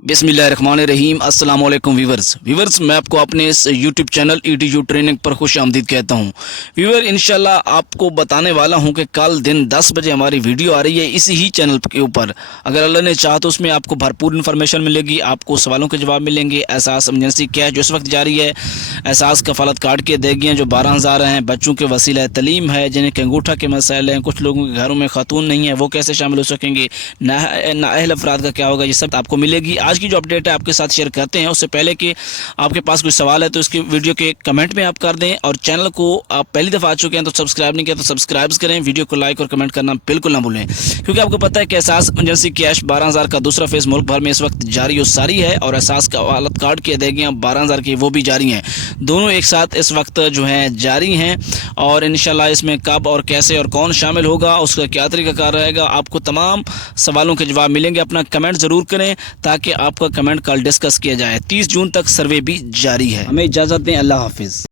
बिस्मिल्लाहिर्रहमानिर्रहीम। अस्सलाम वालेकुम व्यूवर्स, मैं आपको अपने इस यूट्यूब चैनल ETU ट्रेनिंग पर खुश आमदीद कहता हूँ। व्यूवर, इंशाल्लाह आपको बताने वाला हूँ कि कल दिन 10 बजे हमारी वीडियो आ रही है इसी ही चैनल के ऊपर। अगर अल्लाह ने चाहा तो उसमें आपको भरपूर इन्फॉर्मेशन मिलेगी, आपको सवालों के जवाब मिलेंगे। एहसास एमरजेंसी कैश जो इस वक्त जारी है, एहसास कफालत कार्ड की अदायगियाँ जो 12,000 हैं, बच्चों के वसीला तलीम है जिन्हें अंगूठा के मसाइल हैं, कुछ लोगों के घरों में खातून नहीं है वो कैसे शामिल हो सकेंगे, नाअहल अफराद का क्या होगा, ये सब आपको मिलेगी। आज की जो अपडेट है आपके साथ शेयर करते हैं। उससे पहले कि आपके पास कोई सवाल है तो इसकी वीडियो के कमेंट में आप कर दें, और चैनल को आप पहली दफ़ा आ चुके हैं तो सब्सक्राइब नहीं किया तो सब्सक्राइब करें। वीडियो को लाइक और कमेंट करना बिल्कुल ना भूलें, क्योंकि आपको पता है कि एहसास एमरजेंसी कैश 12,000 का दूसरा फेज़ मुल्क भर में इस वक्त जारी और सारी है, और एहसास कफालत कार्ड की अदायगियाँ 12,000 की वो भी जारी हैं। दोनों एक साथ इस वक्त जो हैं जारी हैं, और इंशाल्लाह इसमें कब और कैसे और कौन शामिल होगा, उसका क्या तरीक़ाकार रहेगा, आपको तमाम सवालों के जवाब मिलेंगे। अपना कमेंट ज़रूर करें ताकि आपका कमेंट कल डिस्कस किया जाए। 30 जून तक सर्वे भी जारी है। हमें इजाज़त दें, अल्लाह हाफिज़।